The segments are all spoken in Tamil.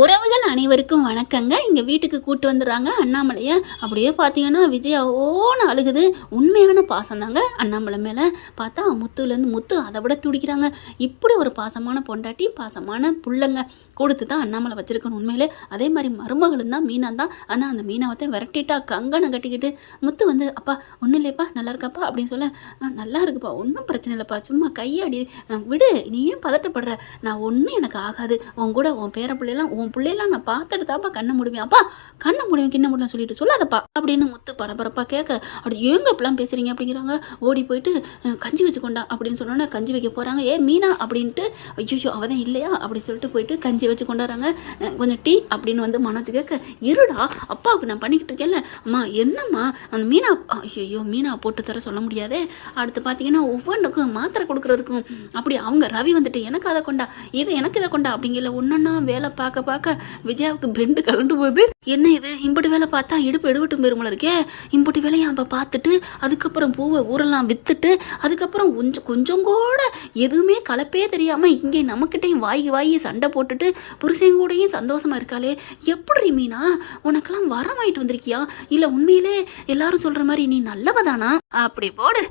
உறவுகள் அனைவருக்கும் வணக்கங்க. இங்கே வீட்டுக்கு கூட்டு வந்துடுறாங்க அண்ணாமலையை. அப்படியே பார்த்தீங்கன்னா விஜயா ஓன்னு அழுகுது. உண்மையான பாசம் தாங்க அண்ணாமலை மேலே. பார்த்தா முத்துலேருந்து முத்து அதை விட துடிக்கிறாங்க. இப்படி ஒரு பாசமான பொண்டாட்டி, பாசமான புள்ளங்க கொடுத்து தான் அண்ணாமலை வச்சுருக்கணும் உண்மையிலே. அதே மாதிரி மருமகளும் தான் மீனா தான். ஆனால் அந்த மீனாவத்தை விரட்டிட்டா கங்கனை கட்டிக்கிட்டு. முத்து வந்து அப்பா ஒன்றும் இல்லைப்பா, நல்லா இருக்காப்பா அப்படின்னு சொல்ல, நல்லா இருக்குப்பா, ஒன்றும் பிரச்சனை இல்லைப்பா, சும்மா கையாடி விடு, நீ ஏன் பதட்டப்படுற, நான் ஒன்றும் எனக்கு ஆகாது, உன் கூட உன் பேர பிள்ளைலாம் உன் பிள்ளைலாம் நான் பார்த்துட்டு தாப்பா கண்ணை முடிவேன், அப்பா கண்ணை முடிவேன் கிண்ண முடியும் சொல்லிட்டு சொல்லாதப்பா அப்படின்னு முத்து பரபரப்பாக கேட்க, அப்படி ஏங்க இப்பெல்லாம் பேசுகிறீங்க அப்படிங்கிறாங்க. ஓடி போயிட்டு கஞ்சி வச்சுக்கொண்டா அப்படின்னு சொன்னோன்னே கஞ்சி வைக்க போகிறாங்க. ஏ மீனா அப்படின்ட்டு, ஐயோ அவதான் இல்லையா அப்படின்னு சொல்லிட்டு போயிட்டு கஞ்சி வச்சு கொண்டாடுறாங்க. கொஞ்சம் டீ அப்படின்னு வந்து மனோஜ் கேட்க, இருடா அப்பாவுக்கு நான் பண்ணிக்கிட்டு இருக்கேன்ல, அம்மா என்னம்மா அந்த மீனா, ஐயோ மீனா போட்டு தர சொல்ல முடியாதே. அடுத்து பார்த்தீங்கன்னா ஒவ்வொன்றுக்கும் மாத்திரை கொடுக்குறதுக்கும் அப்படி அவங்க ரவி வந்துட்டு எனக்கு அதை கொண்டா, இது எனக்கு இதை கொண்டா அப்படிங்கல ஒன்றா வேலை பார்க்க பார்க்க விஜயாவுக்கு பெண்டு கலண்டு போகுது. என்ன இது இம்புட்டு வேலை பார்த்தா இடுப்பு எடுபட்டு பெருமளை இருக்கே, இம்புட்டு வேலையை அவள் பார்த்துட்டு அதுக்கப்புறம் பூவை ஊரெல்லாம் விற்றுட்டு அதுக்கப்புறம் கொஞ்சம் கூட எதுவுமே கலப்பே தெரியாமல் இங்கே நம்மக்கிட்டையும் வாங்கி சண்டை போட்டுட்டு புருஷன் கூடயும் சந்தோஷமா இருக்காளே, எப்படி மீனா உனக்கெல்லாம் வரமாயிட்டு வந்திருக்கியா, இல்லை உண்மையிலே எல்லாரும் சொல்ற மாதிரி நீ நல்லவதானா, அப்படி போடு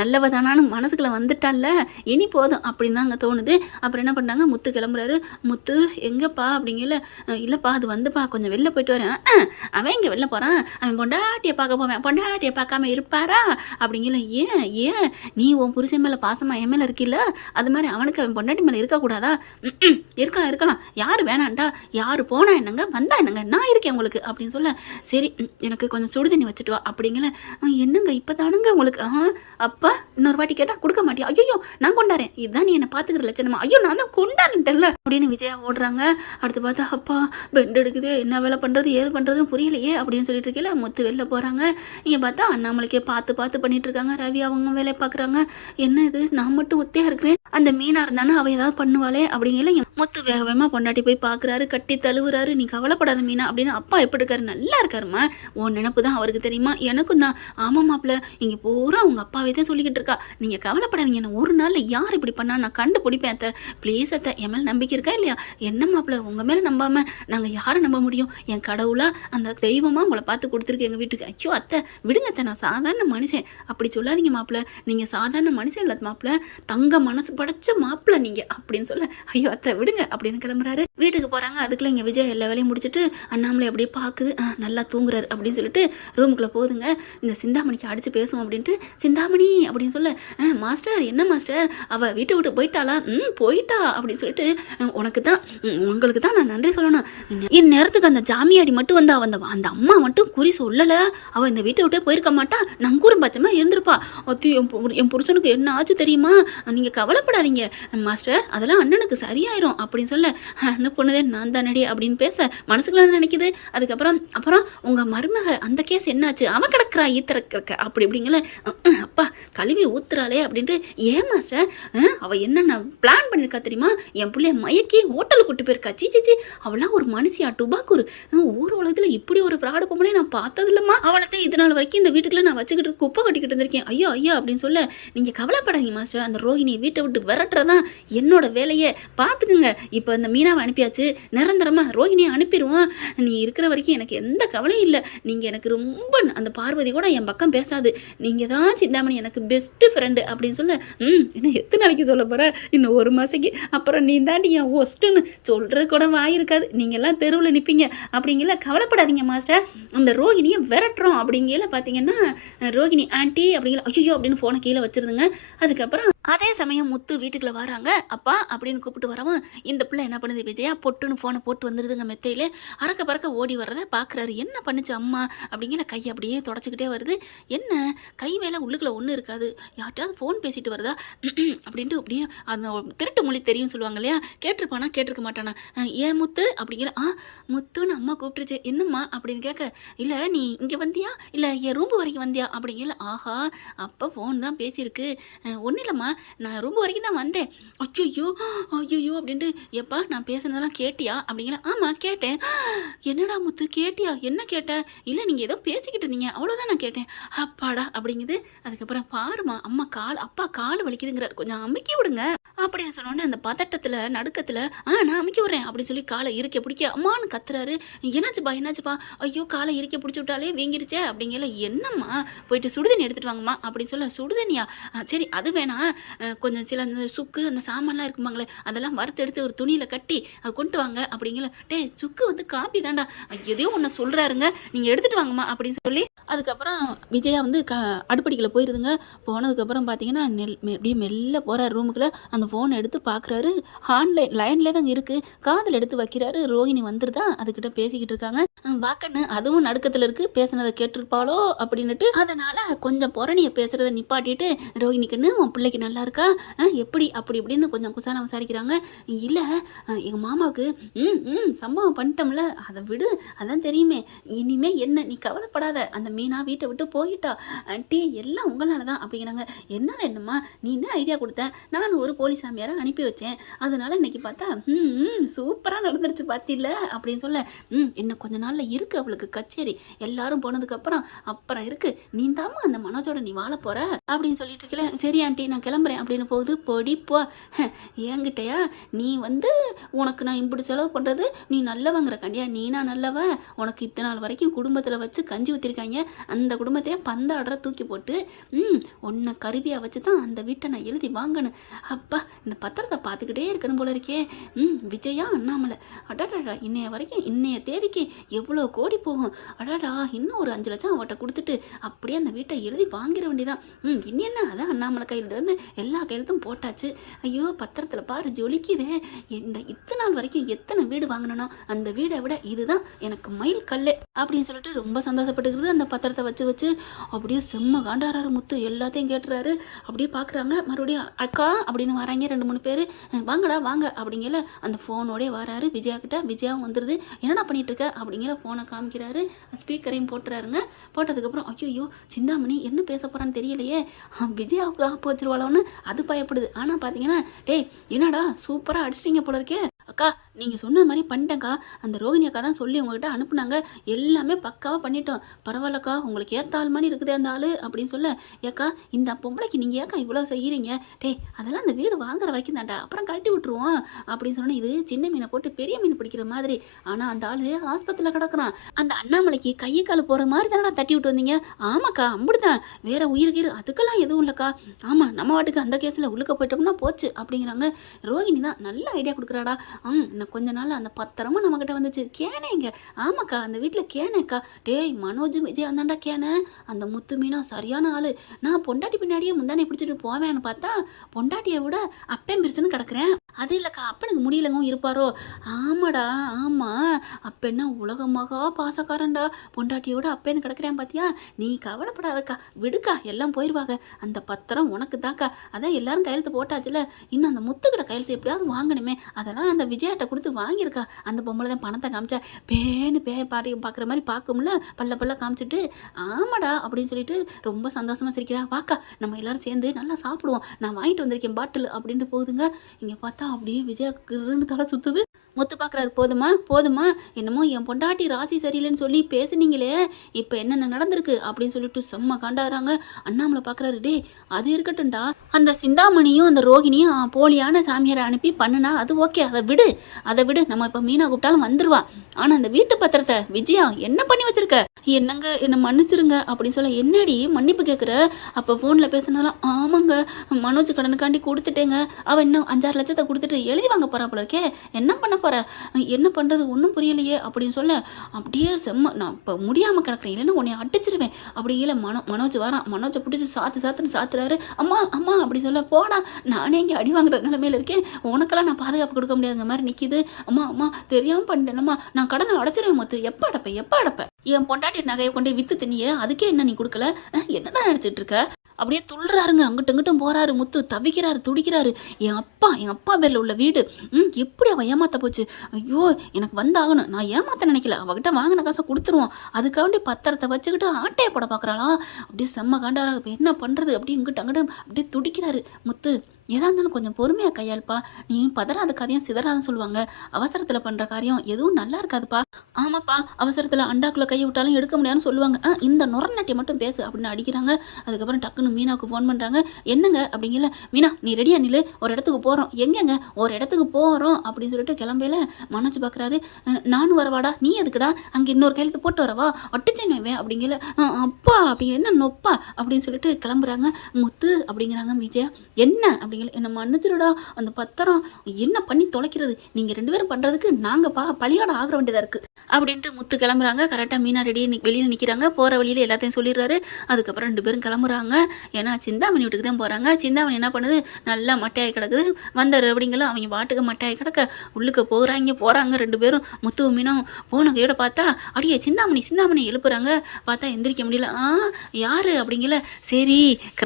நல்லவதானான்னு மனசுக்குள்ள வந்துட்டால, இனி போதும் அப்படின்னு தாங்க தோணுது. அப்புறம் என்ன பண்ணுறாங்க, முத்து கிளம்புறாரு. முத்து எங்கப்பா அப்படிங்கல, இல்லைப்பா அது வந்துப்பா கொஞ்சம் வெளில போயிட்டு வரேன். அவன் இங்கே வெளில போகிறான், அவன் பொண்டாட்டியை பார்க்க போவேன், பொண்டாட்டியை பார்க்காம இருப்பாரா அப்படிங்கல, ஏன் ஏன் நீ உன் புருஷன் மேலே பாசமா என் மேலே இருக்கில்ல, அது மாதிரி அவனுக்கு அவன் பொண்டாட்டி மேலே இருக்கக்கூடாதா, இருக்கலாம் யார் வேணாண்டா, யார் போனா என்னங்க வந்தா என்னங்க, நான் இருக்கேன் உங்களுக்கு அப்படின்னு சொல்ல, சரி எனக்கு கொஞ்சம் சுடு தண்ணி வச்சுட்டு வா அப்படிங்கல, என்னங்க இப்போ தானுங்க உங்களுக்கு, அப்பா இன்னொரு வாட்டி கேட்டால் கொடுக்க மாட்டியா, ஐயோ நான் கொண்டாறேன், இதுதான் நீ என்னை பார்த்துக்கிற லட்சணமா, ஐயோ நான் தான் கொண்டாருன்ட்டேன்ல அப்படின்னு விஜயா ஓடுறாங்க. அடுத்து பார்த்தா அப்பா பெண்ட் எடுக்குது, என்ன வேலை பண்ணுறது ஏது பண்ணுறதுன்னு புரியலையே அப்படின்னு சொல்லிட்டு இருக்கல, முத்து வெளில போகிறாங்க. இங்கே பார்த்தா அண்ணாமலைக்கே பார்த்து பண்ணிட்டு இருக்காங்க. ரவி அவங்க வேலையை பார்க்குறாங்க. என்ன இது நான் மட்டும் ஒத்தையா இருக்கிறேன், அந்த மீனா இருந்தானே அவள் ஏதாவது பண்ணுவாளே அப்படிங்கல, முத்து வேகமாக பொண்டாட்டி போய் பார்க்குறாரு, கட்டி தழுவுறாரு. நீ கவலைப்படாத மீனா அப்படின்னு. அப்பா எப்படி இருக்காரு, நல்லா இருக்காருமா, உன் நினப்பு தான் அவருக்கு தெரியுமா, எனக்கும் தான். ஆமாம் மாப்பிள்ள இங்கே பூரா உங்கள் அப்பாவே தான் சொல்லிக்கிட்டு இருக்கா, நீங்கள் கவலைப்படாதீங்க, நான் ஒரு நாளில் யார் இப்படி பண்ணா நான் கண்டுபிடிப்பேன் அத்தை, ப்ளீஸ் அத்தை என் மேலே நம்பிக்கை இருக்கா இல்லையா, என்ன மாப்பிள்ள உங்கள் மேலே நம்பாமல் நாங்கள் யாரை நம்ப முடியும், என் கடவுளாக அந்த தெய்வமாக உங்களை பார்த்து கொடுத்துருக்கு எங்கள் வீட்டுக்கு, ஐயோ அத்தை விடுங்க அத்தை, நான் சாதாரண மனுஷன், அப்படி சொல்லாதீங்க மாப்பிள்ள, நீங்கள் சாதாரண மனுஷன் இல்லை மாப்பிள்ள, தங்க மனசு படைச்ச மாப்பிள்ள நீங்கள் அப்படின்னு சொல்ல, ஐயோ அத்தை விடுங்க அப்படின்னு கிளம்புறாரு. வீட்டுக்கு போகிறாங்க. அதுக்குள்ள இங்கே விஜய் எல்லா வேலையும் முடிச்சுட்டு அண்ணாமலை அப்படியே பார்க்குது, நல்லா தூங்குறாரு அப்படின்னு சொல்லிட்டு ரூமுக்குள்ளே போகுதுங்க. இந்த சிந்தாமணிக்கு அடித்து பேசுவோம் அப்படின்ட்டு, சிந்தாமணி அப்படின்னு சொல்ல, மாஸ்டர் என்ன மாஸ்டர் அவள் வீட்டை விட்டு போயிட்டாளா, போயிட்டா அப்படின்னு சொல்லிட்டு, உங்களுக்கு தான் நான் நன்றி சொல்லணும், இந்நேரத்துக்கு அந்த ஜாமியாடி மட்டும் வந்து அந்த அம்மா மட்டும் குறி சொல்லலை, அவள் இந்த வீட்டை விட்டே போயிருக்க மாட்டா, நங்கூரம் பச்சமாக இருந்திருப்பா, அத்தி என் புருஷனுக்கு என்ன ஆச்சு தெரியுமா, நீங்கள் கவலைப்படாதீங்க மாஸ்டர், அதெல்லாம் அண்ணனுக்கு சரியாயிரும் அப்படின்னு சொல்ல, அனுப்புனதே நான் தானடி அப்படின்னு பேச மனசுக்குள்ள நினைக்குது. அதுக்கப்புறம் உங்கள் மருமக அந்த கேஸ் என்னாச்சு, அவன் கிடக்குறா ஈத்திறக்க அப்படி இப்படிங்கல, அப்பா கழுவி ஊத்துறாளே அப்படின்ட்டு, ஏன் மாஸ்டர் அவள் என்னென்ன பிளான் பண்ணியிருக்கா தெரியுமா, என் பிள்ளைய மயக்கி ஹோட்டலுக்கு கூட்டு போயிருக்கா, சீச்சி அவளாம் ஒரு மனுஷியா, டுபாக்கூர், ஊர் உலகத்தில் இப்படி ஒரு ஃப்ராடு பொம்பளை நான் பார்த்தது இல்லைம்மா, அவளை இது நாள் வரைக்கும் இந்த வீட்டுக்குள்ள நான் வச்சுக்கிட்டு குப்பை கட்டிக்கிட்டு இருந்திருக்கேன், ஐயோ அப்படின்னு சொல்ல, நீங்கள் கவலைப்படாதீங்க மாஸ்டர், அந்த ரோஹிணியை வீட்டை விட்டு விரட்டுறதான் என்னோட வேலையை பார்த்துக்குங்க, இப்போ இந்த மீனாவை அனுப்பியாச்சு, நிரந்தரமாக ரோஹிணியை அனுப்பிடுவோம், நீ இருக்கிற வரைக்கும் எனக்கு எந்த கவலையும் இல்லை, நீங்கள் எனக்கு ரொம்ப, அந்த பார்வதி கூட என் பக்கம் பேசாது, நீங்கள் தான் சிந்தாமணி எனக்கு பெஸ்ட்டு ஃப்ரெண்டு அப்படின்னு சொல்ல, இன்னும் எத்தனை நாளைக்கு சொல்ல போகிற, இன்னும் ஒரு மாதக்கு அப்புறம் நீ தாண்டி என் ஒஸ்ட்டுன்னு சொல்கிறது கூட வாயிருக்காது, நீங்கள்லாம் தெருவில் நிற்பீங்க அப்படிங்கல, கவலைப்படாதீங்க மாஸ்டர், அந்த ரோஹிணியை விரட்டுறோம் அப்படிங்கல. பார்த்தீங்கன்னா ரோஹிணி ஆண்டி அப்படிங்கல, ஐயோ அப்படின்னு ஃபோனை கீழே வச்சுருதுங்க. அதுக்கப்புறம் அதே சமயம் முத்து வீட்டுக்குள்ளே வராங்க. அப்பா அப்படின்னு கூப்பிட்டு வரவும் இந்த பிள்ளை என்ன பண்ணுது, விஜயா பொட்டுன்னு ஃபோனை போட்டு வந்துடுதுங்க. மெத்தையிலே அறக்க பறக்க ஓடி வர்றதை பார்க்குறாரு. என்ன பண்ணுச்சு அம்மா அப்படிங்கிற கை அப்படியே தொடச்சிக்கிட்டே வருது. என்ன கை வேலை உள்ளுக்குள்ளே ஒன்றும் இருக்காது, யார்ட்டையாவது ஃபோன் பேசிட்டு வருதா அப்படின்ட்டு அப்படியே அந்த திருட்டு மொழி தெரியும் சொல்லுவாங்க இல்லையா, கேட்டிருப்பானா கேட்டிருக்க மாட்டானா, ஏன் முத்து அப்படிங்கிற, முத்துன்னு அம்மா கூப்பிட்டுருச்சு, என்னம்மா அப்படின்னு கேட்க, இல்லை நீ இங்கே வந்தியா இல்லை என் ரூம்பு வரைக்கும் வந்தியா அப்படிங்கிற, ஆஹா அப்போ ஃபோன் தான் பேசியிருக்கு, ஒன்றும் இல்லைம்மா நான் ரூம் வரைக்கும் தான் வந்தேன். ஐயோ ஐயோ அப்படின்ட்டு, எப்பா நான் பேசுனதெல்லாம் கேட்டியா அப்படிங்கிற. ஆமாம் கேட்டேன். என்னடா முத்து கேட்டியா, என்ன கேட்ட? இல்லை நீங்கள் ஏதோ பேசிக்கிட்டு இருந்தீங்க அவ்வளோதான் நான் கேட்டேன். அப்பாடா அப்படிங்குது. அதுக்கப்புறம் பாருமா அம்மா அப்பா கால் வலிக்குதுங்கிறார், கொஞ்சம் அமுக்கி விடுங்க அப்படின்னு சொன்னோன்னே அந்த பதட்டத்தில் நடுக்கத்தில் நான் அமுக்கி விட்றேன் அப்படின்னு சொல்லி காலை இறுக்க பிடிக்க அம்மான்னு கத்துறாரு. என்னாச்சுப்பா ஐயோ காலை இறுக்க பிடிச்சி விட்டாலே வீங்கிருச்சே அப்படிங்கல. என்னம்மா போயிட்டு சுடுதண்ணி எடுத்துகிட்டு வாங்கம்மா அப்படின்னு சொல்ல. சுடுதண்ணியா? சரி அது வேணாம், கொஞ்சம் சில அந்த சுக்கு அந்த சாமான்லாம் இருக்குமாங்களே அதெல்லாம் வறுத்து எடுத்து ஒரு துணியில் கட்டி அதை கொண்டு வாங்க அப்படிங்கல. சுக்கு வந்து காப்பி தாண்டா, எதையோ ஒன்று சொல்கிறாருங்க, நீங்கள் எடுத்துகிட்டு வாங்கம்மா அப்படின்னு சொல்லி அதுக்கப்புறம் விஜயா வந்து அடுப்படிக்கில் போயிருதுங்க. போனதுக்கப்புறம் பார்த்தீங்கன்னா அப்படியே மெல்ல போகிறார் ரூமுக்குள்ளே. அந்த ஃபோனை எடுத்து பார்க்குறாரு, லைன்லேயே தாங்க இருக்குது. காதில் எடுத்து வைக்கிறாரு. ரோஹிணி வந்துருதா, அதுக்கிட்ட பேசிக்கிட்டு இருக்காங்க. வாக்கன்னு அதுவும் நடுக்கத்தில் இருக்குது, பேசுனதை கேட்டிருப்பாளோ அப்படின்னுட்டு அதனால் கொஞ்சம் புறணியை பேசுகிறத நிப்பாட்டிட்டு, ரோஹிணிக்குன்னு உன் பிள்ளைக்கு நல்லா இருக்கா, எப்படி அப்படி இப்படின்னு கொஞ்சம் குசாலம் விசாரிக்கிறாங்க. இல்லை எங்கள் மாமாவுக்கு சம்பவம் பண்ணிட்டோம்ல, அதை விடு, அதான் தெரியுமே, இனிமே என்ன நீ கவலைப்படாத, அந்த மீனா வீட்டை விட்டு போயிட்டா, ஆண்டி எல்லாம் உங்களால தான் அப்படிங்கிறாங்க. என்னால் என்னம்மா, நீ தான் ஐடியா கொடுத்த, நான் ஒரு போலீஸ் சாமியாரை அனுப்பி வச்சேன், அதனால இன்னைக்கு பார்த்தா சூப்பராக நடந்துருச்சு பார்த்தில்ல அப்படின்னு சொல்ல. இன்னும் கொஞ்ச நாளில் இருக்குது அவளுக்கு கச்சேரி, எல்லாரும் போனதுக்கப்புறம் அப்புறம் இருக்குது, நீ தாம்மா அந்த மனோஜோட நீ வாழ போகிற அப்படின்னு சொல்லிட்டு இருக்கல. சரி ஆண்டி நான் கிளம்புறேன் அப்படின்னு போகுது. பொடிப்போ ஏங்கிட்டயா, நீ வந்து உனக்கு நான் இப்படி செலவு பண்ணுறது நீ நல்லவங்கிற கண்டியா, நீனா நல்லவ, உனக்கு இத்தனை நாள் வரைக்கும் குடும்பத்தில் வச்சு கஞ்சி ஊற்றிருக்காங்க, அந்த குடும்பத்தையே பந்தாடுற தூக்கி போட்டு உன்னை கருவியாக வச்சு தான் அந்த வீட்டை நான் எழுதி வாங்கணும். அப்பா இந்த பத்திரத்தை பார்த்துக்கிட்டே இருக்கணும் போல இருக்கே. விஜயா அண்ணாமலை, அடாடாடா இன்னைய வரைக்கும் இன்னைய தேதிக்கு எவ்வளோ கோடி போகும், அடாடா இன்னும் ஒரு 5 லட்சம் அவட்ட கொடுத்துட்டு அப்படியே அந்த வீட்டை எழுதி வாங்கிட வேண்டியதான். இன்னும் என்ன, அதான் அண்ணாமலை கையிலிருந்து எல்லா கையெழுத்தும் போட்டாச்சு. ஐயோ பத்திரத்தில் பாரு ஜொலிக்குதே, இத்தனை நாள் வரைக்கும் எத்தனை வீடு வாங்கினோ அந்த வீடை விட இதுதான் எனக்கு மயில் கல்லு அப்படின்னு சொல்லிட்டு ரொம்ப சந்தோஷப்பட்டுக்கிறது. அந்த பத்திரத்தை வச்சு அப்படியே செம்ம காண்டாராரு முத்து, எல்லாத்தையும் கேட்டுறாரு. அப்படியே பார்க்குறாங்க, மறுபடியும் அக்கா அப்படின்னு வராங்க 2-3 பேர். வாங்கடா வாங்க அப்படிங்கிற அந்த ஃபோனோடய வராரு விஜயா கிட்ட. விஜயாவும் வந்துடுது. என்னடா பண்ணிட்டு இருக்க அப்படிங்கிற ஃபோனை காமிக்கிறாரு, ஸ்பீக்கரையும் போட்டுறாருங்க. போட்டதுக்கப்புறம் ஐயோ சிந்தாமணி என்ன பேச போகிறான்னு தெரியலையே, விஜயாவுக்கு ஆப்பு வச்சிருவாளோன்னு அது பயப்படுது. ஆனால் பார்த்தீங்கன்னா என்னடா சூப்பராக அடிச்சிட்டிங்க போல இருக்கே அக்கா, நீங்கள் சொன்ன மாதிரி பண்ணிட்டேங்க்கா, அந்த ரோகிணி அக்கா தான் சொல்லி உங்கள்கிட்ட அனுப்புனாங்க, எல்லாமே பக்காவாக பண்ணிட்டோம், பரவாயில்லக்கா உங்களுக்கு ஏற்ற ஆள் மாதிரி இருக்குதே அந்த ஆள் அப்படின்னு சொல்ல. ஏக்கா இந்த பொம்பளைக்கு நீங்கள் ஏக்கா இவ்வளோ செய்கிறீங்க, அதெல்லாம் அந்த வீடு வாங்குற வரைக்கும் தாண்டா, அப்புறம் கழட்டி விட்டுருவோம் அப்படின்னு சொன்னால். இது சின்ன மீனை போட்டு பெரிய மீன் பிடிக்கிற மாதிரி. ஆனால் அந்த ஆள் ஆஸ்பத்திரியில் கிடக்குறான், அந்த அண்ணாமலைக்கு கையை கால் போகிற மாதிரி தானடா தட்டி விட்டு வந்தீங்க. ஆமாக்கா அப்படிதான், வேற உயிருக்கு அதுக்கெல்லாம் எதுவும் இல்லைக்கா. ஆமாம் நம்ம வாட்டுக்கு அந்த கேஸில் உள்ளுக்க போயிட்டோம்னா போச்சு அப்படிங்கிறாங்க. ரோகிணி தான் நல்ல ஐடியா கொடுக்குறாடா. இன்னும் கொஞ்ச நாள் அந்த பத்திரமும் நம்மக்கிட்ட வந்துச்சு. கேனேங்க, ஆமாக்கா அந்த வீட்டில் கேனேக்கா. மனோஜ் விஜய் வந்தாண்டா கேனை. அந்த முத்து மீனா சரியான ஆள். நான் பொண்டாட்டி பின்னாடியே முந்தானே பிடிச்சிட்டு போவேன்னு பார்த்தா பொண்டாட்டியை விட அப்பேன் பெருசுன்னு கிடக்குறேன். அது இல்லைக்கா அப்பனுக்கு முடியலங்க இருப்பாரோ. ஆமாடா ஆமாம், அப்பென்னா உலகமாக பாசக்காரன்டா, பொண்டாட்டியோட அப்பேன்னு கிடக்குறேன் பார்த்தியா. நீ கவலைப்படாதக்கா, விடுக்கா எல்லாம் போயிடுவாங்க, அந்த பத்திரம் உனக்கு தாக்கா. அதான் எல்லாரும் கையெழுத்து போட்டாச்சுல, இன்னும் அந்த முத்துக்கிட்ட கையெழுத்து எப்படியாவது வாங்கணுமே, அதெல்லாம் அந்த விஜயாட்ட கொடுத்து வாங்கியிருக்கா. அந்த பொம்பளை தான் பணத்தை காமிச்சா பேய் பார்க்குற மாதிரி பார்க்கும்ல, பல்ல காமிச்சிட்டு ஆமாடா அப்படின்னு சொல்லிட்டு ரொம்ப சந்தோஷமாக சிரிக்கிறா. வாக்கா நம்ம எல்லாரும் சேர்ந்து நல்லா சாப்பிடுவோம், நான் வாங்கிட்டு வந்திருக்கேன் பாட்டில் அப்படின்ட்டு போகுதுங்க. இங்கே பார்த்தா அப்படியே விஜயா கிருன்னு தலை சுற்றுது. முத்து பார்க்குறாரு, போதுமா என்னமோ என் பொண்டாட்டி ராசி சரியில்லைன்னு சொல்லி பேசுனீங்களே, இப்போ என்னென்ன நடந்திருக்கு அப்படின்னு சொல்லிட்டு செம்ம காண்டாடுறாங்க. அண்ணாமலை பார்க்குறாரு, அது இருக்கட்டும்டா, அந்த சிந்தாமணியும் அந்த ரோகிணியும் போலியான சாமியாரை அனுப்பி பண்ணுனா அது ஓகே, அதை விடு நம்ம இப்போ மீனா கூப்பிட்டாலும் வந்துடுவா. ஆனால் அந்த வீட்டு பத்திரத்தை விஜயா என்ன பண்ணி வச்சிருக்க, என்னங்க என்னை மன்னிச்சிருங்க அப்படின்னு சொல்ல. என்னடி மன்னிப்பு கேட்குற, அப்போ ஃபோனில் பேசுனாலும் ஆமாங்க மனோஜ் கடனுக்காண்டி கொடுத்துட்டேங்க, அவன் இன்னும் 5-6 லட்சத்தை கொடுத்துட்டு எழுதி வாங்க போறா போல இருக்கே, என்ன பண்ண போற, என்ன பண்ணுறது ஒன்றும் புரியலையே அப்படின்னு சொல்ல. அப்படியே செம்ம நான் இப்போ முடியாமல் கிடக்குறேன், இல்லைன்னா உன்னை அடிச்சிருவேன் அப்படிங்கிற. மனோஜ் வரான், மனோஜை பிடிச்சி சாத்துறாரு. அம்மா அப்படி சொல்ல. போடா நானே இங்கே அடி வாங்குற நிலைமையில இருக்கேன், உனக்கெல்லாம் நான் பாதுகாப்பு கொடுக்க முடியாதுங்க மாதிரி நிற்கிது. அம்மா தெரியாமல் பண்ணிட்டேனம்மா, நான் கடனை அடைச்சிருவேன் முத்து, எப்போ அடைப்பேன் என் பொண்டாட்டி நகையை கொண்டே வித்து தின்னியே, அதுக்கே என்ன நீ கொடுக்கல, என்னடா நினச்சிட்டு இருக்க அப்படியே துள்ளுறாருங்க. அங்கிட்டும் இங்கிட்டும் போறாரு. முத்து தவிக்கிறாரு, துடிக்கிறாரு. என் அப்பா பேர்ல உள்ள வீடு எப்படி அவ ஏமாத்த போச்சு? ஐயோ, எனக்கு வந்தாகணும். நான் ஏமாத்த நினைக்கல. அவகிட்ட வாங்கின காசை கொடுத்துருவோம். அதுக்காண்டி பத்திரத்தை வச்சுக்கிட்டு ஆட்டையை போட பார்க்குறாளா? அப்படியே செம்ம காண்டாரா. இப்போ என்ன பண்ணுறது? அப்படியே இங்கிட்ட அங்கிட்ட அப்படியே துடிக்கிறாரு. முத்து, எதா இருந்தாலும் கொஞ்சம் பொறுமையாக கையாள்ப்பா. நீ பதறாத காரியம் சிதறாதுன்னு சொல்லுவாங்க. அவசரத்தில் பண்ணுற காரியம் எதுவும் நல்லா இருக்காதுப்பா. ஆமாப்பா, அவசரத்தில் அண்டாக்குள்ளே கையை விட்டாலும் எடுக்க முடியாதுன்னு சொல்லுவாங்க. இந்த நுரநாட்டியை மட்டும் பேசு அப்படின்னு அடிக்கிறாங்க. அதுக்கப்புறம் டக்குன்னு மீனாவுக்கு ஃபோன் பண்ணுறாங்க. என்னங்க அப்படிங்கல, மீனா நீ ரெடியாக நில்லு, ஒரு இடத்துக்கு போகிறோம். எங்கெங்க? ஒரு இடத்துக்கு போகிறோம் அப்படின்னு சொல்லிட்டு கிளம்பையில மனோஜ் பார்க்குறாரு. நானும் வரவாடா, நீ எதுக்குடா அங்கே இன்னொரு கையெழுத்து போட்டு வரவா? அட்டுச்சேனவே அப்படிங்கல. அப்பா அப்படிங்க, என்ன நொப்பா அப்படின்னு சொல்லிட்டு கிளம்புறாங்க. முத்து அப்படிங்கிறாங்க விஜயா. என்ன அப்படிங்கல, என்ன மன்னிச்சிருடா, அந்த பத்திரம் என்ன பண்ணி தொலைக்கிறது? நீங்கள் 2 பேரும் பண்ணுறதுக்கு நாங்கள் பழியாட ஆகிற வேண்டியதாக இருக்குது அப்படின்ட்டு முத்து கிளம்புறாங்க. கரெக்டாக மீனா ரெடி வெளியில் நிற்கிறாங்க. போகிற வழியில் எல்லாத்தையும் சொல்லிடுறாரு. அதுக்கப்புறம் 2 பேரும் கிளம்புறாங்க. ஏன்னா சிந்தாமணி வீட்டுக்கு தான் போகிறாங்க. சிந்தாமணி என்ன பண்ணுது, நல்லா மட்டையாகி கிடக்குது. வந்தார் அப்படிங்களா, அவங்க பாட்டுக்கு மட்டையாகி கிடக்க உள்ளுக்க போகிறாங்க 2 பேரும். முத்து மீனும் போன கையோட பார்த்தா அடியே சிந்தாமணி எழுப்புறாங்க. பார்த்தா எந்திரிக்க முடியல. யார் அப்படிங்கல. சரி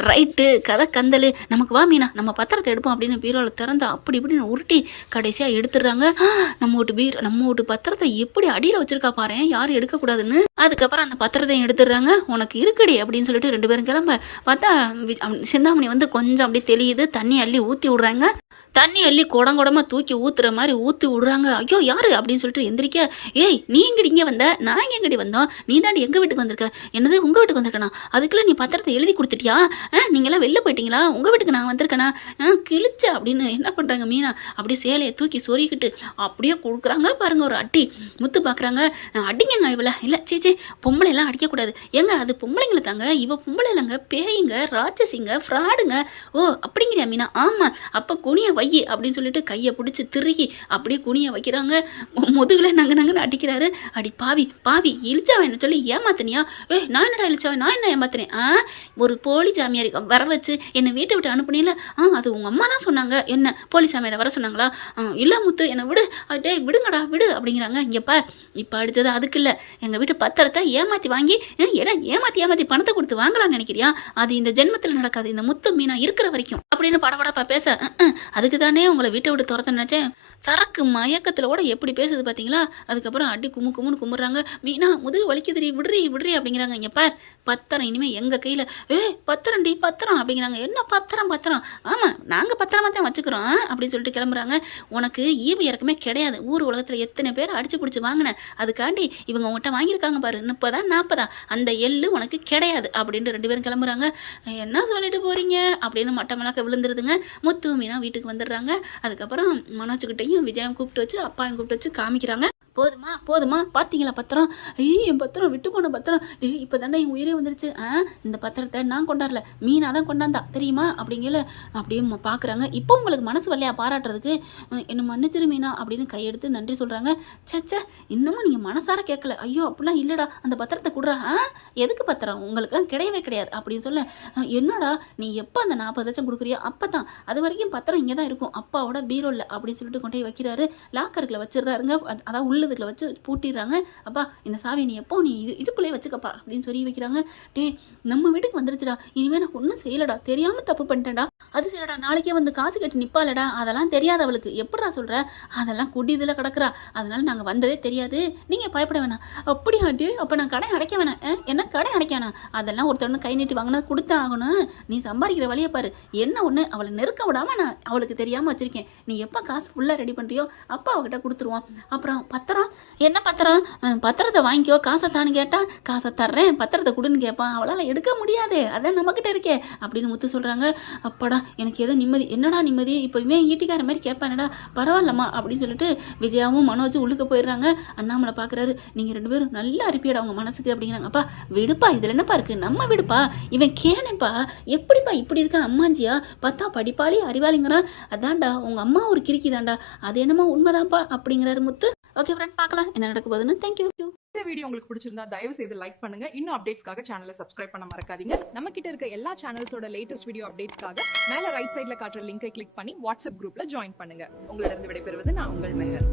ரைட்டு, கதை கந்தல், நமக்கு வா மீனா, நம்ம பத்திரத்தை எடுப்போம் அப்படின்னு பீரோவில் திறந்து அப்படி இப்படின்னு உருட்டி கடைசியாக எடுத்துடுறாங்க. நம்ம வீட்டு பத்திரத்தை எப்படி அடியில் வச்சிருக்கா பாரு, யாரும் எடுக்கக்கூடாதுன்னு. அதுக்கப்புறம் அந்த பத்திரத்தையும் எடுத்துடுறாங்க. உனக்கு இருக்குடி அப்படின்னு சொல்லிட்டு 2 பேரும் கிளம்ப பார்த்தா சிந்தாமணி வந்து கொஞ்சம் அப்படியே தெளியுது. தண்ணி அள்ளி ஊற்றி விடுறாங்க. தண்ணி அள்ளி குடமா தூக்கி ஊற்றுற மாதிரி ஊற்றி விடுறாங்க. ஐயோ யாரு அப்படின்னு சொல்லிட்டு எந்திரிக்க. ஏய், நீ எங்கடி இங்கே வந்த? நான் எங்கடி வந்தோம்? நீ தாண்டி எங்கள் வீட்டுக்கு வந்திருக்க. என்னது உங்கள் வீட்டுக்கு வந்திருக்கேனா? அதுக்குள்ள நீ பத்திரத்தை எழுதி கொடுத்துட்டியா? நீங்களாம் வெளில போயிட்டீங்களா? உங்கள் வீட்டுக்கு நான் வந்திருக்கேனா? கிழிச்ச அப்படின்னு என்ன பண்ணுறாங்க மீனா? அப்படியே சேலையை தூக்கி சொருகிக்கிட்டு அப்படியே கொடுக்குறாங்க பாருங்க ஒரு அடி. முத்து பார்க்குறாங்க. அடிங்கங்க இவளை. இல்லை சீச்சே, பொம்பளைலாம் அடிக்கக்கூடாது. ஏங்க அது பொம்பளைங்களை தாங்க, இவ பொம்பளை இல்லைங்க, பேய்ங்க, ராட்சசிங்க, ஃப்ராடுங்க. ஓ அப்படிங்கிறியா மீனா? ஆமாம். அப்போ குனிய வை அப்படின்னு சொல்லிட்டு கையை பிடிச்சி திருகி அப்படியே குனிய வைக்கிறாங்க. முதுகுல நங்கன்னு அடிக்கிறாரு. அடி பாவி இழிச்சாவன் என்ன சொல்லி ஏமாத்தினியா? நான் என்னடா இழிச்சாவன், நான் என்ன ஏமாத்தினேன்? ஒரு போலி சாமியார் வர வச்சு என்னை வீட்டை விட்டு அனுப்புனீல. அது உங்கள் அம்மா தான் சொன்னாங்க. என்ன போலி சாமியாரை வர சொன்னாங்களா? இல்லை முத்து, என்னை விடு. டே விடுங்கடா விடு அப்படிங்கிறாங்க. இங்கேப்பா இப்போ அடித்தது அதுக்கு இல்லை, எங்கள் வீட்டு பத்திரத்தை ஏமாற்றி வாங்கி ஏமாற்றி பணத்தை கொடுத்து வாங்கலாம்னு நினைக்கிறியா? அது இந்த ஜென்மத்தில் நடக்காது, இந்த முத்து மீனா இருக்கிற வரைக்கும் அப்படின்னு படபடப்பா பேச. அதுக்கு தானே உங்களை வீட்டை விட்டு துரத்த நினச்சேன். சரக்கு மயக்கத்தில் கூட எப்படி பேசுது பார்த்தீங்களா? அதுக்கப்புறம் அடி கும்முன்னு கும்பிட்றாங்க. மீனா முதுகு வலிக்குதுரி, விடுறி அப்படிங்கிறாங்க. இங்கே பார், பத்திரம் இனிமேல் எங்கள் கையில். பத்திரம்டி பத்திரம் அப்படிங்கிறாங்க. என்ன பத்திரம்? ஆமாம், நாங்கள் பத்திரமா தான் வச்சுக்கிறோம் அப்படின்னு சொல்லிட்டு கிளம்புறாங்க. உனக்கு ஈவு இறக்கமே கிடையாது. ஊர் உலகத்தில் எத்தனை பேர் அடிச்சு பிடிச்சி வாங்கினேன், அதுக்காண்டி இவங்க உங்கள்கிட்ட வாங்கியிருக்காங்க பாரு, 30 40 அந்த எள்ளு உனக்கு கிடையாது அப்படின்ட்டு 2 பேரும் கிளம்புறாங்க. என்ன சொல்லிட்டு போறீங்க அப்படின்னு மட்டமலாக்க விழுந்துருதுங்க. முத்து மீனா வீட்டுக்கு வந்துடுறாங்க. அதுக்கப்புறம் மனோஜ்கிட்டையும் விஜயம் கூப்பிட்டு வச்சு அப்பாவையும் கூப்பிட்டு வச்சு காமிக்கிறாங்க. போதுமா பார்த்தீங்களா பத்திரம்? என் பத்திரம், விட்டு போன பத்திரம். இப்போ தானே என் உயிரே வந்துருச்சு. இந்த பத்திரத்தை நான் கொண்டாடல, மீனா தான் கொண்டாந்தா தெரியுமா அப்படிங்கல. அப்படியே பார்க்குறாங்க. இப்போ உங்களுக்கு மனசு வரலையா பாராட்டுறதுக்கு? என்னை மன்னிச்சிரு மீனா அப்படின்னு கையெடுத்து நன்றி சொல்கிறாங்க. சச்சா, இன்னமும் நீங்கள் மனசார கேட்கல. ஐயோ அப்படிலாம் இல்லைடா, அந்த பத்திரத்தை கொடுறா. எதுக்கு பத்திரம்? உங்களுக்குலாம் கிடையவே கிடையாது அப்படின்னு சொல்ல. என்னடா நீ எப்போ அந்த 40 லட்சம் கொடுக்குறியோ அப்போ தான், அது வரைக்கும் பத்திரம் இங்கே தான் இருக்கும், அப்பாவோட பீரோவில் அப்படின்னு சொல்லிட்டு கொண்டு போய் வைக்கிறாரு. லாக்கருக்குள்ள வச்சிடுறாருங்க. அதான் உள்ளதுக்குள்ள வச்சு பூட்டிடுறாங்க. அப்பா இந்த சாவி நீ எப்போ நீ இடுப்புலேயே வச்சுக்கப்பா அப்படின்னு சொல்லி வைக்கிறாங்க. டே நம்ம வீட்டுக்கு வந்துருச்சுடா, இனிமேல் நான் ஒன்றும் செய்யலடா, தெரியாமல் தப்பு பண்ணிட்டேன்டா. அது சரிடா, நாளைக்கே வந்து காசு கட்டி நிற்பாலடா. அதெல்லாம் தெரியாது அவளுக்கு. எப்படா சொல்கிற? அதெல்லாம் குடிதில் கிடக்குறா, அதனால நாங்கள் வந்ததே தெரியாது, நீங்கள் பயப்பட வேணாம். அப்படியாட்டி அப்போ நான் கடை அடைக்க வேணாம். என்ன கடை அடைக்க வேணாம்? அதெல்லாம் ஒருத்தவனு கை நீட்டி வாங்கினது கொடுத்தா ஆகணும். நீ சம்பாதிக்கிற வழியை பாரு. என்ன ஒன்று, அவளை நெருக்க விடாமல் நான் அவளுக்கு தெரியாமல் வச்சுருக்கேன். நீ எப்போ காசு ஃபுல்லாக ரெடி பண்ணுறியோ அப்போ அவகிட்ட கொடுத்துருவான். அப்புறம் பத்திரம், என்ன பத்திரம்? பத்திரத்தை வாங்கிக்கோ, காசை தான்னு கேட்டால் காசை தர்றேன், பத்திரத்தை கொடுன்னு கேட்பான். அவளால் எடுக்க முடியாது, அதான் நம்மக்கிட்ட இருக்கே அப்படின்னு முத்து சொல்கிறாங்க. அப்பாடா எனக்கு ஏதோ நிம்மதி. என்னடா நிம்மதி? இப்போ இவன் ஈட்டிக்கார மாதிரி கேட்பானடா, பரவாயில்லம்மா அப்படின்னு சொல்லிட்டு விஜயாவும் மனோஜும் உள்ளுக்க போயிடுறாங்க. அண்ணாமலை பார்க்குறாரு. நீங்கள் 2 பேரும் நல்லா அரிப்பியடா அவங்க மனசுக்கு அப்படிங்கிறாங்க. அப்பா விடுப்பா, இதில் என்னப்பா இருக்குது, நம்ம விடுப்பா, இவன் கேனப்பா எப்படிப்பா இப்படி இருக்க அம்மாஞ்சியா? பார்த்தா படிப்பாளி அறிவாளிங்கிறான். அதான்டா உங்கள் அம்மா ஒரு கிறுக்கி தான்டா, அது என்னமோ உண்மைதான்ப்பா அப்படிங்கிறாரு முத்து. ஓகே ஃப்ரெண்ட், பார்க்கலாம் என்ன நடக்க போகுதுன்னு. தேங்க்யூ. இந்த வீடியோ உங்களுக்கு பிடிச்சிருந்தா தயவு செய்து லைக் பண்ணுங்க. இன்னும் அப்டேட்ஸ்க்காக சேனலை சப்ஸ்கிரைப் பண்ண மறக்காதீங்க. நம்ம கிட்ட இருக்க எல்லா சேனல்ஸோட லேட்டஸ்ட் வீடியோ அப்டேட்ஸ்க்காக மேல ரைட் சைடுல காட்டுற லிங்கை கிளிக் பண்ணி வாட்ஸ்அப் குரூப்ல ஜாயின் பண்ணுங்க. உங்களிடம் விடைபெறுவது நான் உங்கள் மெஹர்.